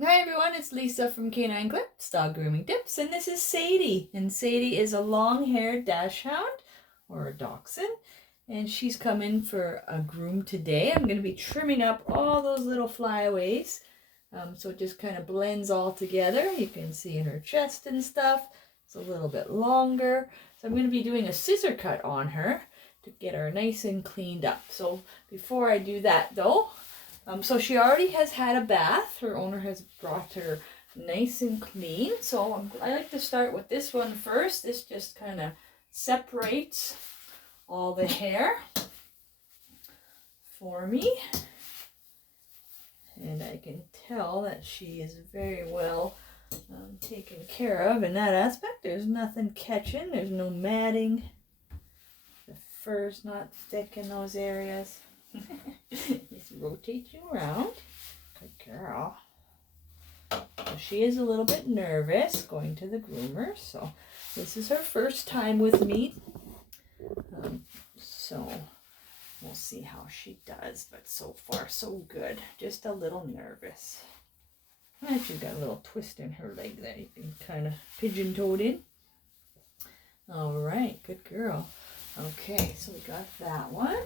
Hi everyone, it's Lisa from Canine Clips, Dog Grooming Tips, and this is Sadie. And Sadie is a long-haired dachshund, or a dachshund, and she's coming for a groom today. I'm going to be trimming up all those little flyaways, so it just kind of blends all together. You can see in her chest and stuff, it's a little bit longer. So I'm going to be doing a scissor cut on her to get her nice and cleaned up. So before I do that though, so she already has had a bath. Her owner has brought her nice and clean. So I like to start with this one first. This just kind of separates all the hair for me. And I can tell that she is very well taken care of in that aspect. There's nothing catching. There's no matting. The fur's not thick in those areas. Just rotate you around. Good girl. So she is a little bit nervous going to the groomer, so this is her first time with me. So we'll see how she does, but so far so good. Just a little nervous. And she's got a little twist in her leg that you can kind of pigeon-toed in. All right, good girl. Okay, so we got that one.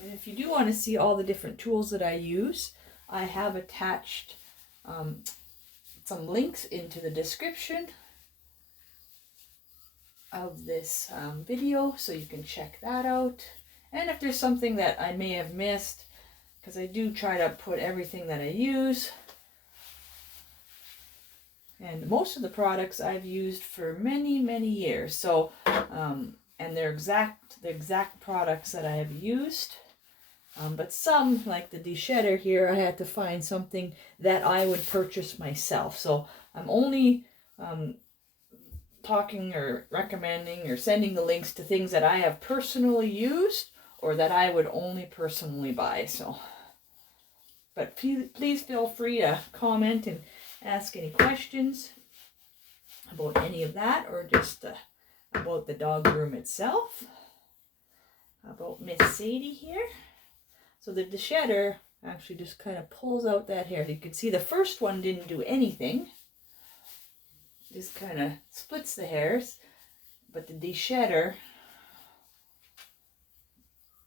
And if you do want to see all the different tools that I use, I have attached some links into the description of this video, so you can check that out. And if there's something that I may have missed, because I do try to put everything that I use. And most of the products I've used for many, many years. So, and they're the exact products that I have used. But some, like the de-shedder here, I had to find something that I would purchase myself. So I'm only talking or recommending or sending the links to things that I have personally used or that I would only personally buy. So, but please feel free to comment and ask any questions about any of that, or just about the dog groom itself, about Miss Sadie here. So the de-shedder actually just kind of pulls out that hair. You can see the first one didn't do anything. Just kind of splits the hairs. But the de-shedder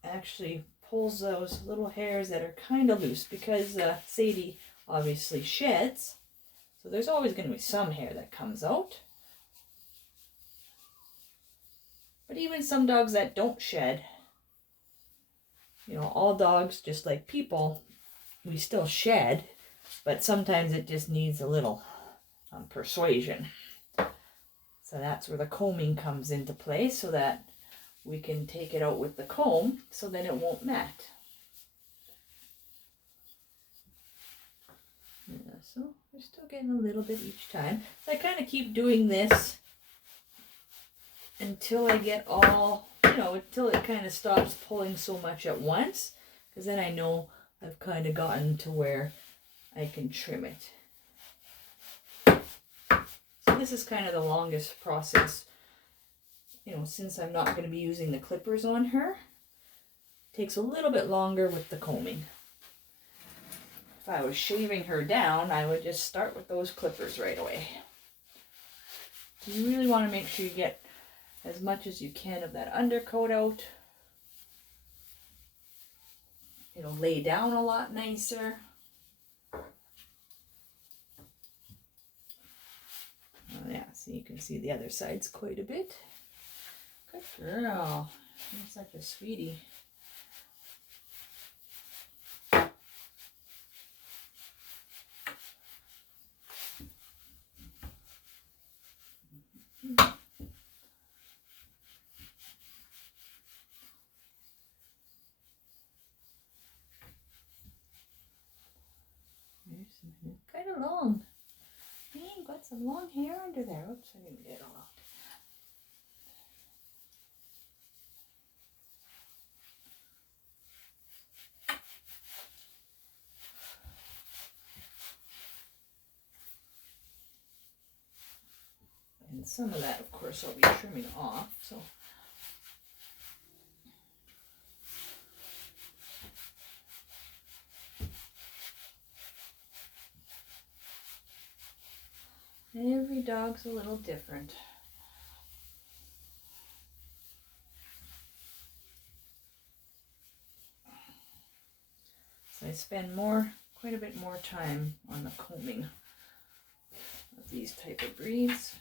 actually pulls those little hairs that are kind of loose, because Sadie obviously sheds. So there's always going to be some hair that comes out. But even some dogs that don't shed, you know, all dogs, just like people, we still shed, but sometimes it just needs a little persuasion. So that's where the combing comes into play, so that we can take it out with the comb, so then it won't mat. Yeah, so we're still getting a little bit each time. So I kind of keep doing this until I get all, until it kind of stops pulling so much at once, because then I know I've kind of gotten to where I can trim it. So this is kind of the longest process, since I'm not going to be using the clippers on her. It takes a little bit longer with the combing. If I was shaving her down, I would just start with those clippers right away. So you really want to make sure you get as much as you can of that undercoat out. It'll lay down a lot nicer. Oh yeah, so you can see the other side's quite a bit. Good girl. You're such a sweetie. Kind of long. Hey, got some long hair under there. Oops, I didn't get it all out. And some of that, of course, I'll be trimming off. So Every dog's a little different. So I spend quite a bit more time on the combing of these type of breeds.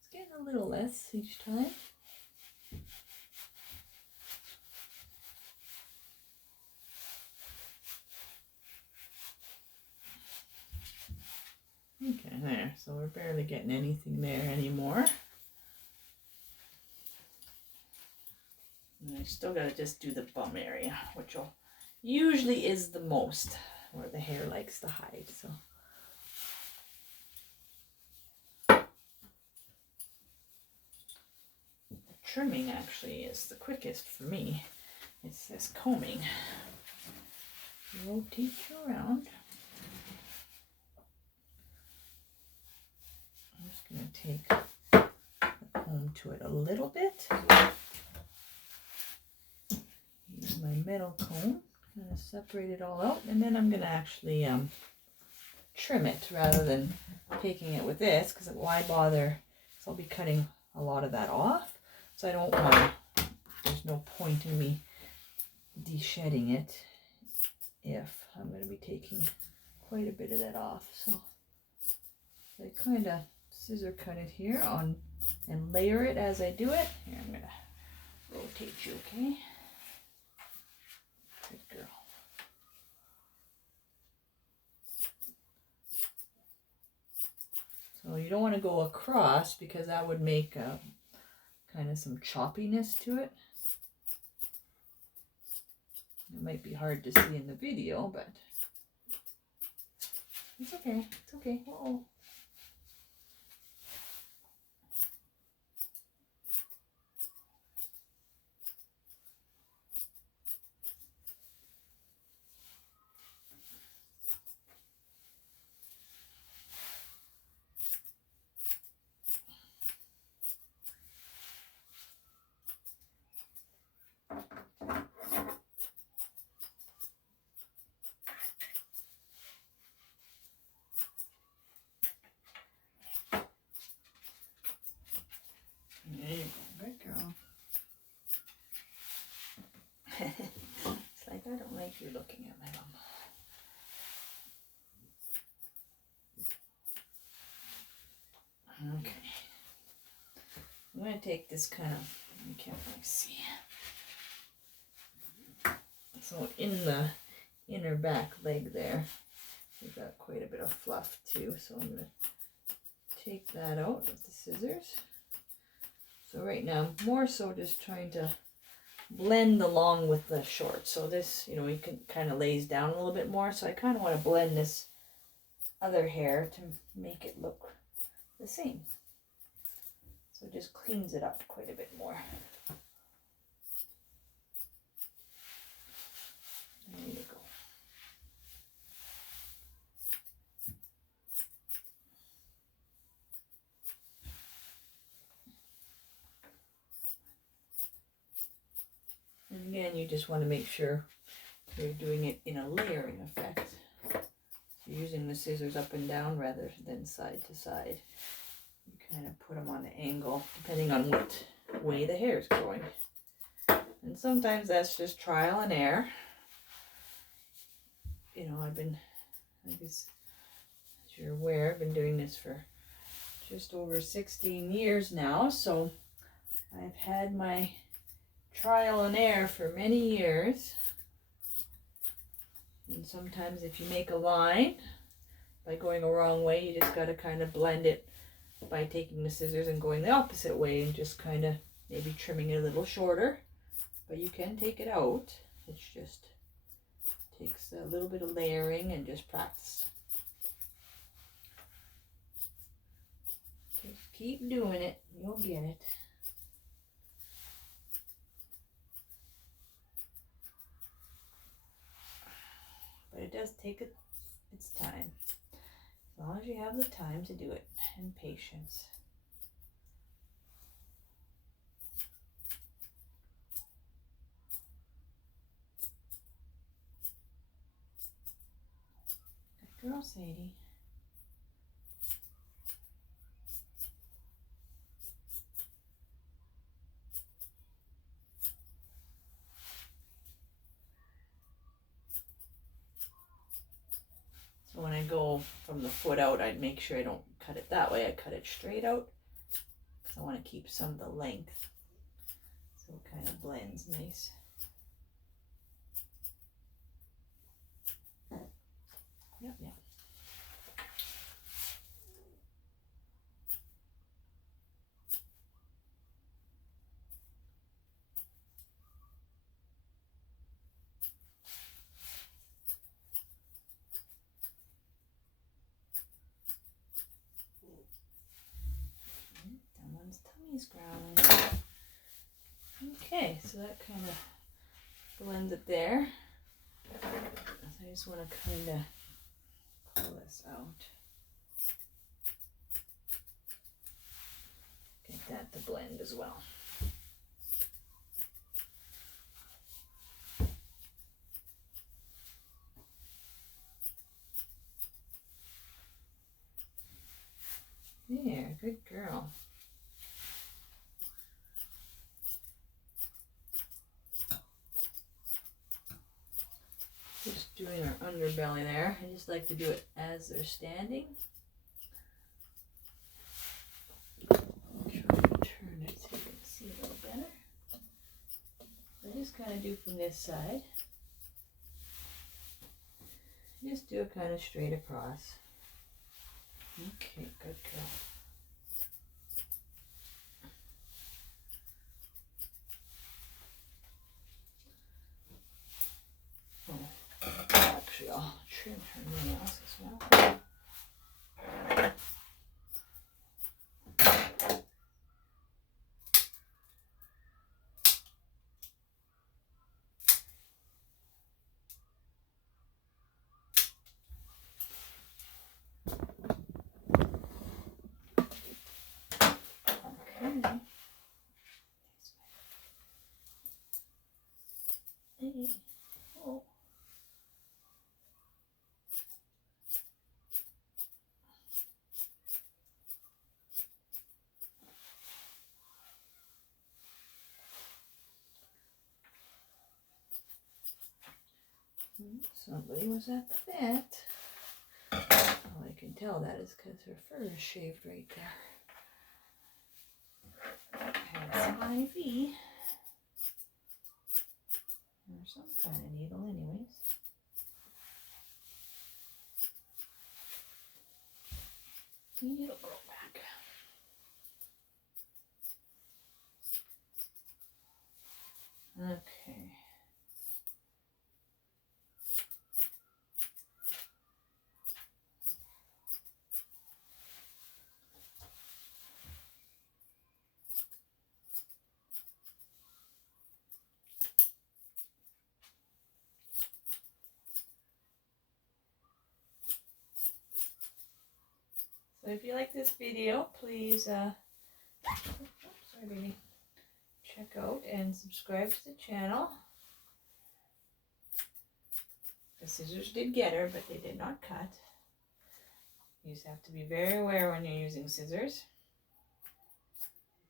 It's getting a little less each time. Okay, there. So we're barely getting anything there anymore. And I still gotta just do the bum area, which usually is the most where the hair likes to hide. So trimming actually is the quickest for me. It's this combing. Rotate you around. I'm just going to take the comb to it a little bit. Use my metal comb, kind of separate it all out, and then I'm going to actually trim it rather than taking it with this, because why bother? So I'll be cutting a lot of that off. So I don't want to, there's no point in me de-shedding it if I'm going to be taking quite a bit of that off. So I kind of scissor cut it here on and layer it as I do it. Here, I'm going to rotate you, okay? Good girl. So you don't want to go across because that would make kind of some choppiness to it. It might be hard to see in the video, but it's okay. It's okay. Uh-oh. There you go, good girl. It's like, I don't like you looking at my bum. Okay. I'm going to take this kind of, you can't really see. So in the inner back leg there, we've got quite a bit of fluff too. So I'm going to take that out with the scissors. So right now, I'm more so just trying to blend along with the short. So this, you can kind of lays down a little bit more. So I kind of want to blend this other hair to make it look the same. So it just cleans it up quite a bit more. There you go. And again, you just want to make sure you're doing it in a layering effect. So using the scissors up and down rather than side to side. You kind of put them on an angle depending on what way the hair is growing. And sometimes that's just trial and error. I've been, as you're aware, I've been doing this for just over 16 years now. So I've had my trial and error for many years. And sometimes if you make a line by going a wrong way, you just got to kind of blend it by taking the scissors and going the opposite way and just kind of maybe trimming it a little shorter. But you can take it out. It's just takes a little bit of layering and just practice. Just keep doing it. You'll get it. But it does take its time. As long as you have the time to do it and patience. girl, Sadie. So when I go from the foot out, I'd make sure I don't cut it that way. I cut it straight out because I want to keep some of the length. So it kind of blends nice. Yep, yep. Someone's tummy's growling. Okay, so that kind of blends it there. So I just want to kind of pull this out. Get that to blend as well. There, good girl. Just doing our underbelly there. I just like to do it as they're standing. Try to turn it so you can see a little better. I just kind of do from this side. Just do it kind of straight across. Okay, good girl. Oh, actually, I'll trim her nails as well. Okay. Oh. Somebody was at the vet. All I can tell that is because her fur is shaved right there. Had some IV. Or some kind of needle anyways. It'll grow back. Okay. So if you like this video, please sorry baby, check out and subscribe to the channel. The scissors did get her, but they did not cut. You just have to be very aware when you're using scissors.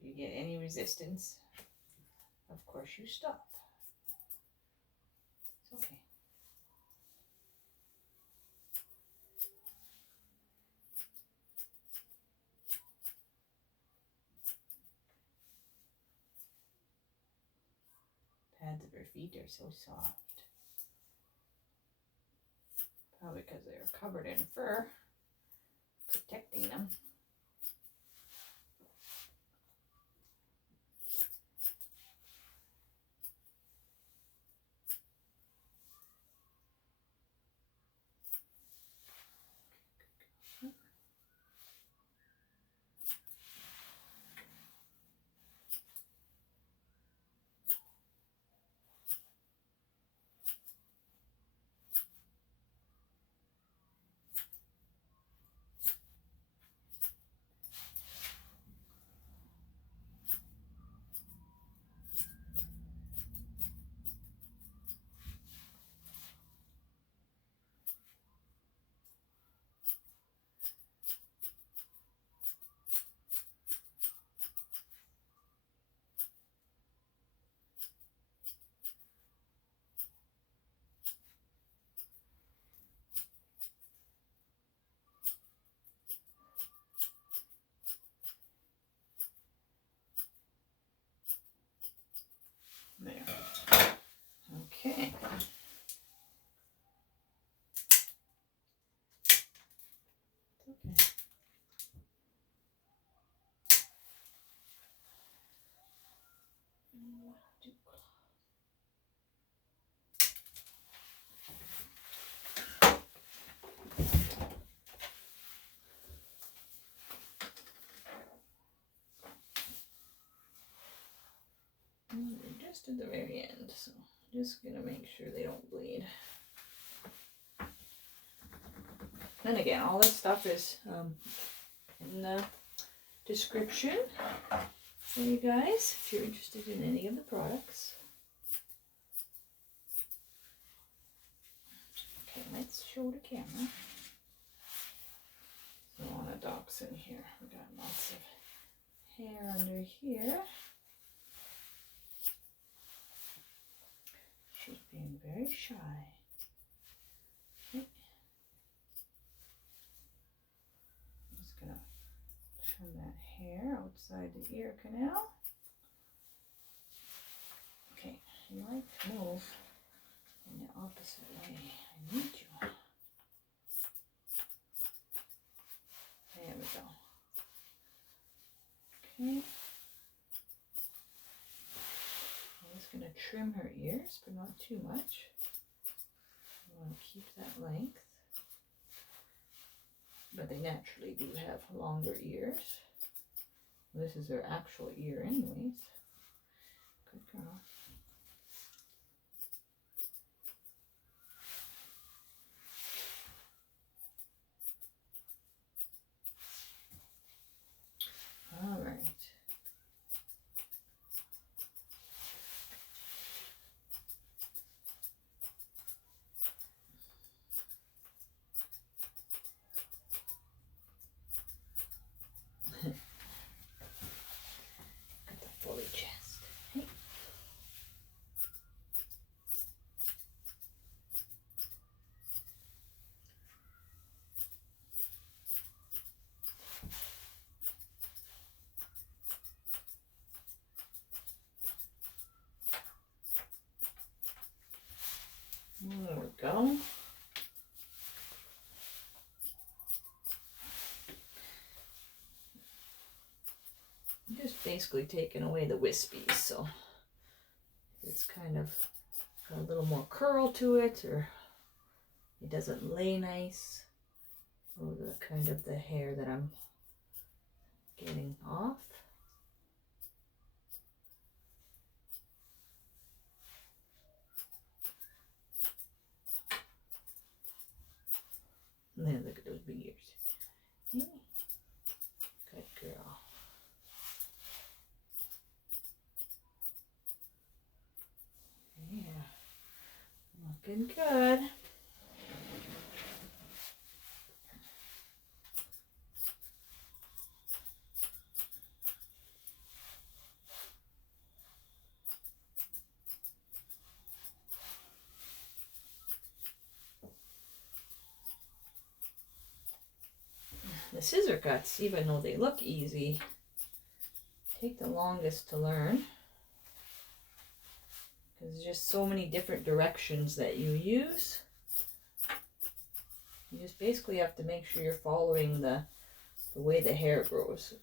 If you get any resistance, of course you stop. It's okay. Pads of her feet are so soft. Probably because they are covered in fur, protecting them. just at the very end. So just gonna make sure they don't bleed. And again, all this stuff is in the description for you guys if you're interested in any of the products. Okay, let's show the camera. So on a Doxin here, we got lots of hair under here. She's being very shy. Okay. I'm just gonna trim that hair outside the ear canal. Okay, you like to move in the opposite way. I need you. There we go. Okay. I'm just going to trim her ears, but not too much. I want to keep that length. But they naturally do have longer ears. This is their actual ear anyways. Good girl. All right. Got the fully chest. Hey. There we go. Just basically taking away the wispies, so it's kind of got a little more curl to it, or it doesn't lay nice, or the kind of the hair that I'm getting off. And then look at those big ears. Yeah. Good girl. Yeah, looking good. The scissor cuts, even though they look easy, take the longest to learn. Because there's just so many different directions that you use. You just basically have to make sure you're following the way the hair grows.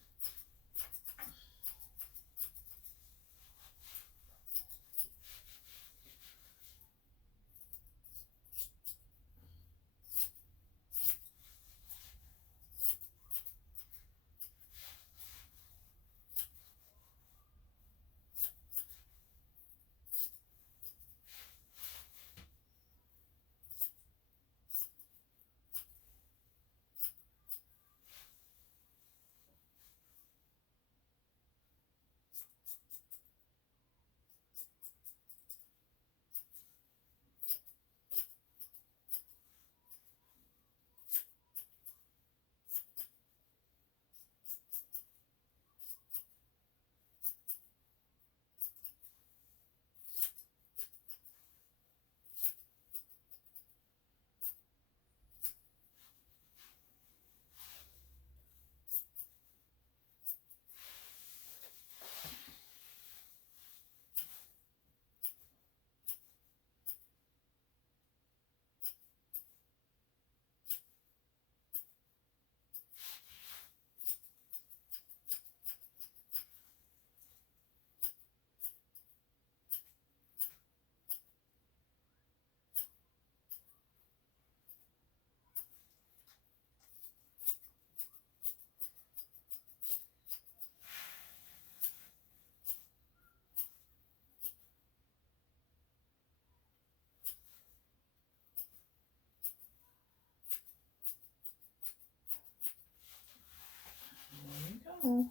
go.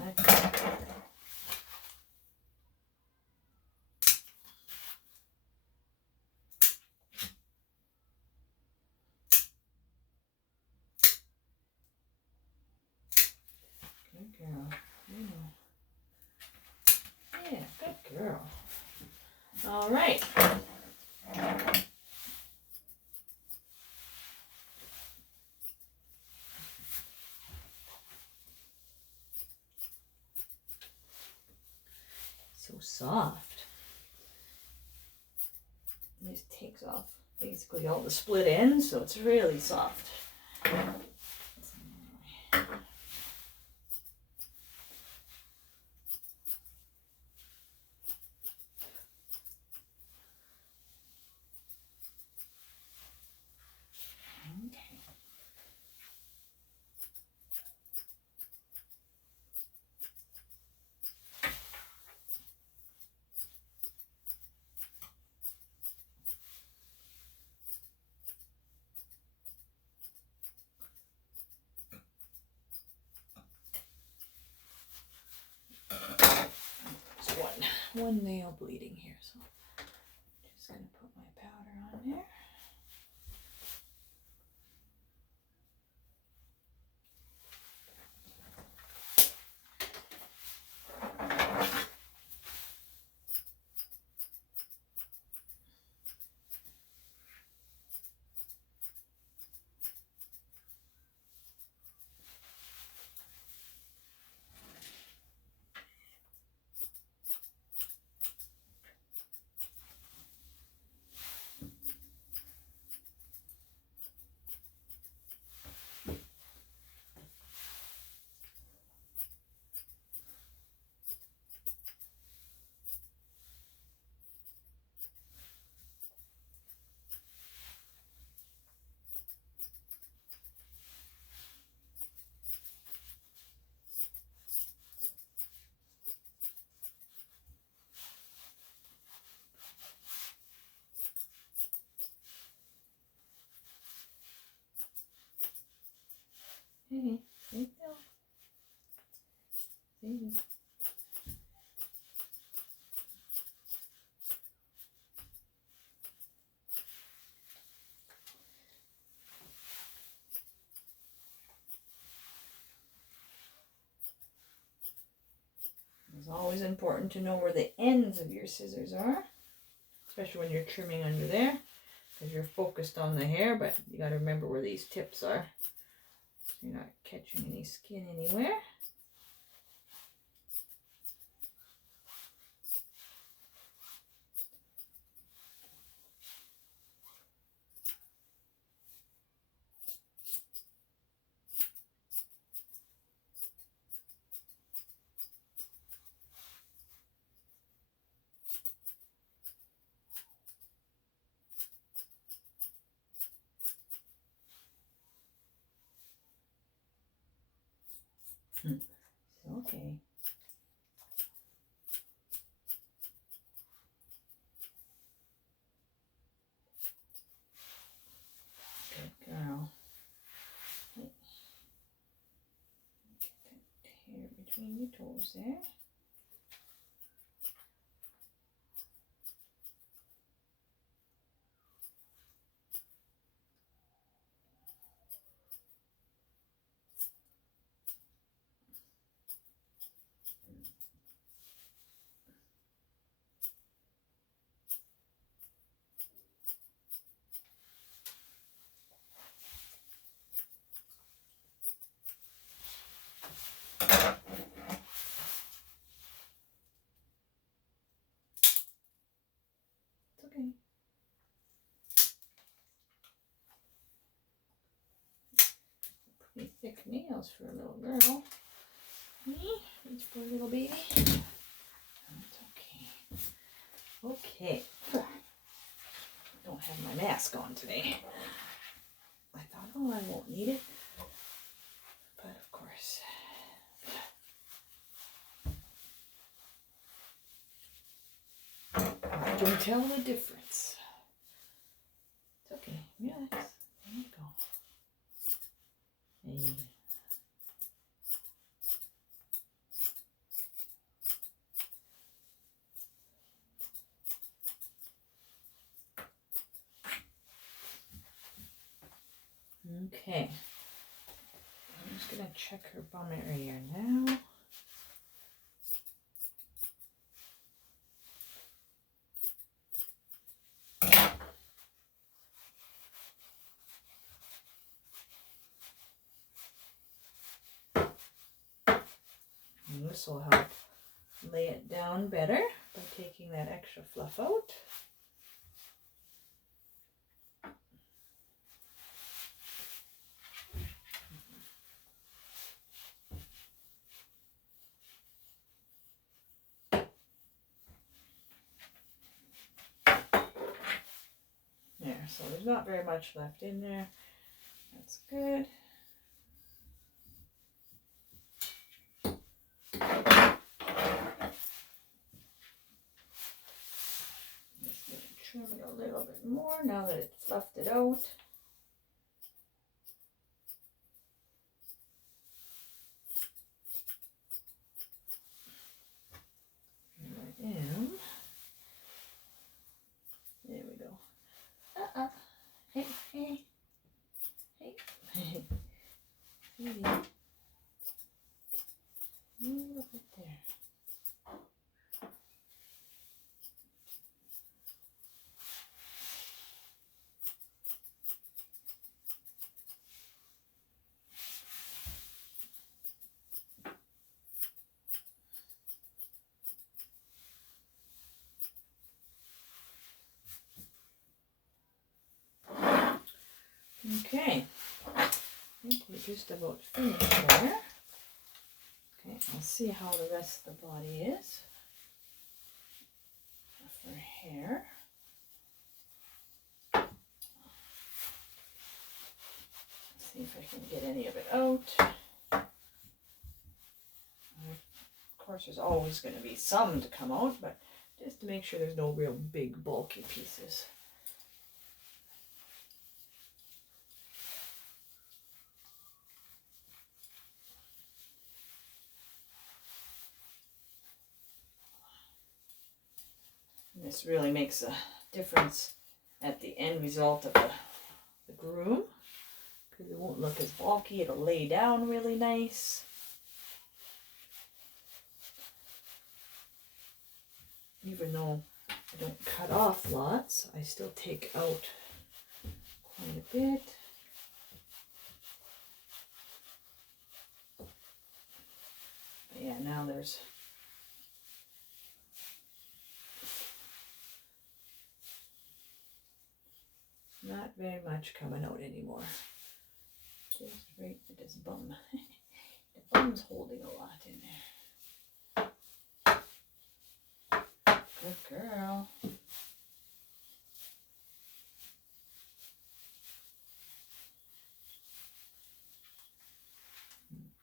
Okay. Good girl. Yeah, good girl. All right. So soft. This takes off basically all the split ends, so it's really soft. One nail bleeding here, so just gonna put my powder on there. Hey, there you go. Sadie. It's always important to know where the ends of your scissors are, especially when you're trimming under there, because you're focused on the hair, but you got to remember where these tips are, so you're not catching any skin anywhere. Okay. Good girl. Get that hair between your toes there. Okay. Pretty thick nails for a little girl. It's for a little baby. That's okay. Okay. Don't have my mask on today. I thought, oh, I won't need it. But of course. I can tell the difference. It's okay. Relax. There you go. Hey. Okay. I'm just going to check her bum area now. And this will help lay it down better by taking that extra fluff out. There, so there's not very much left in there. That's good. Just going to trim it a little bit more now that it's fluffed it out. Here I am. There we go. Hey, hey, hey. Sadie. A little bit there. Okay, I think we're just about finished there. Okay, I'll see how the rest of the body is for hair. See if I can get any of it out. Of course, there's always going to be some to come out, but just to make sure there's no real big bulky pieces. And this really makes a difference at the end result of the groom, because it won't look as bulky. It'll lay down really nice. Even though I don't cut off lots, I still take out quite a bit. But yeah, now there's not very much coming out anymore. Just right at this bum. The bum's holding a lot in there. Good girl.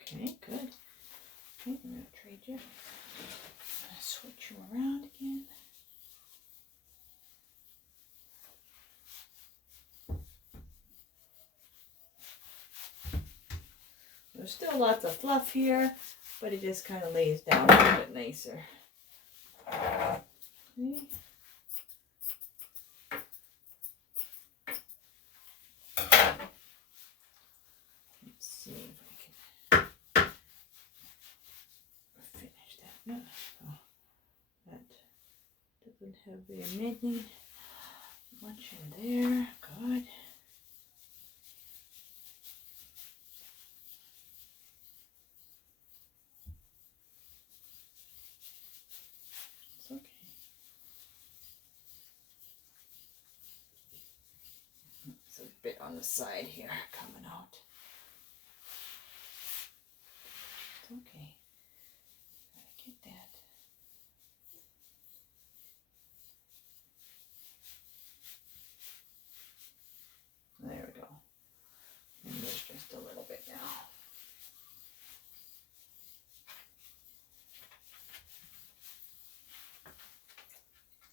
Okay, good. Okay, I'm going to trade you. I'm going to switch you around again. There's still lots of fluff here, but it just kind of lays down a little bit nicer. Okay. Let's see if I can finish that. No, oh, that doesn't have very many much in there. Good. It's okay. It's a bit on the side here coming out. It's okay. Gotta get that. There we go. And there's just a little bit now.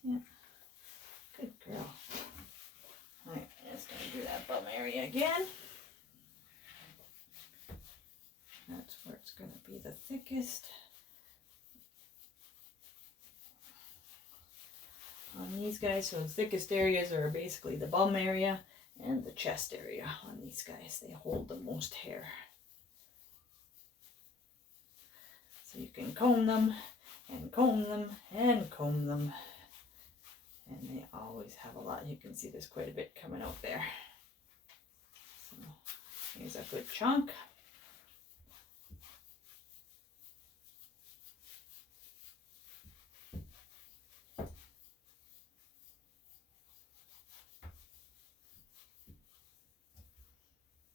Yeah. Good girl. Alright, just gonna do that bum area again. the thickest on these guys. So the thickest areas are basically the bum area and the chest area on these guys. They hold the most hair. So you can comb them and comb them and comb them. And they always have a lot. You can see there's quite a bit coming out there. So here's a good chunk.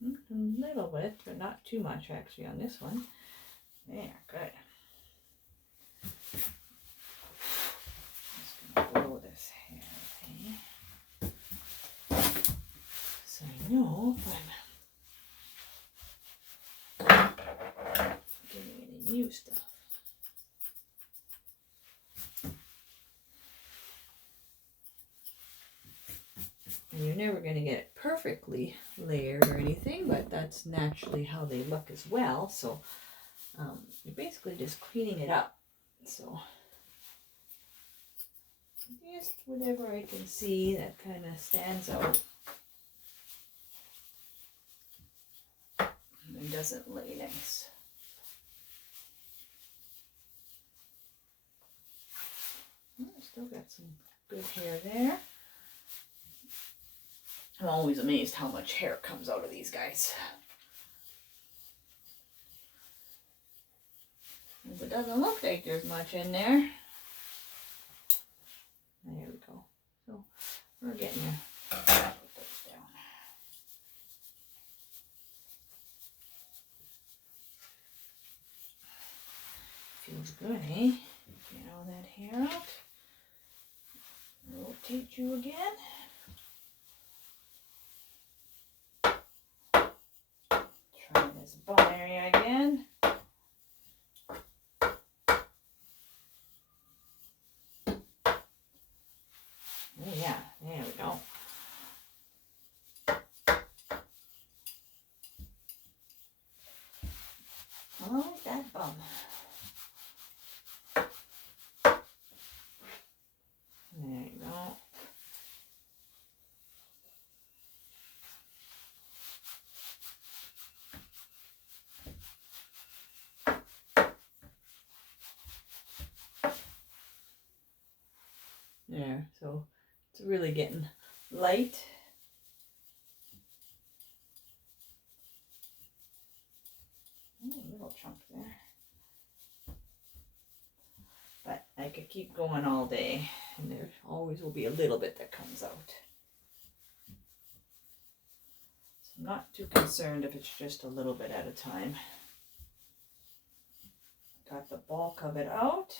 A little bit, but not too much actually on this one. There, good. Just gonna blow this hair, okay? So I know if I'm getting any new stuff. And you're never going to get it perfectly layered or anything, but that's naturally how they look as well. So you're basically just cleaning it up. So just whatever I can see that kind of stands out and doesn't lay nice. Still got some good hair there. I'm always amazed how much hair comes out of these guys. It doesn't look like there's much in there. There we go. So we're getting there. Put those down. Feels good, eh? Get all that hair out. Rotate you again. Try this bum area again. Oh yeah, there we go. I like that bum. There you go. There, so it's really getting light. A little chunk there. But I could keep going all day, and there always will be a little bit that comes out. So I'm not too concerned if it's just a little bit at a time. Got the bulk of it out.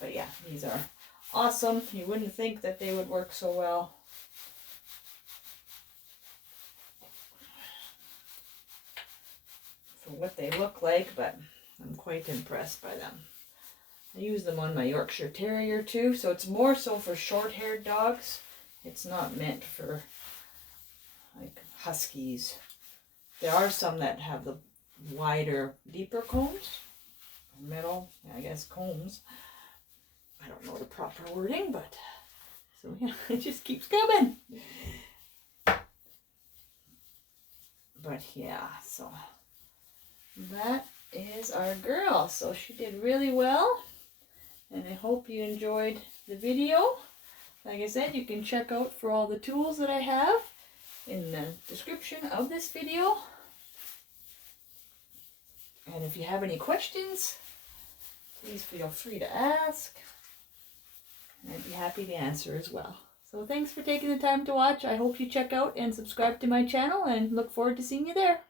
But yeah, these are awesome. You wouldn't think that they would work so well. For what they look like, but I'm quite impressed by them. I use them on my Yorkshire Terrier too, so it's more so for short-haired dogs. It's not meant for like huskies. There are some that have the wider, deeper combs. Metal, I guess, combs. I don't know the proper wording, but so yeah, it just keeps coming. But yeah, so that is our girl. So she did really well, and I hope you enjoyed the video. Like I said, you can check out for all the tools that I have in the description of this video. And if you have any questions, please feel free to ask. And I'd be happy to answer as well. So thanks for taking the time to watch. I hope you check out and subscribe to my channel, and look forward to seeing you there.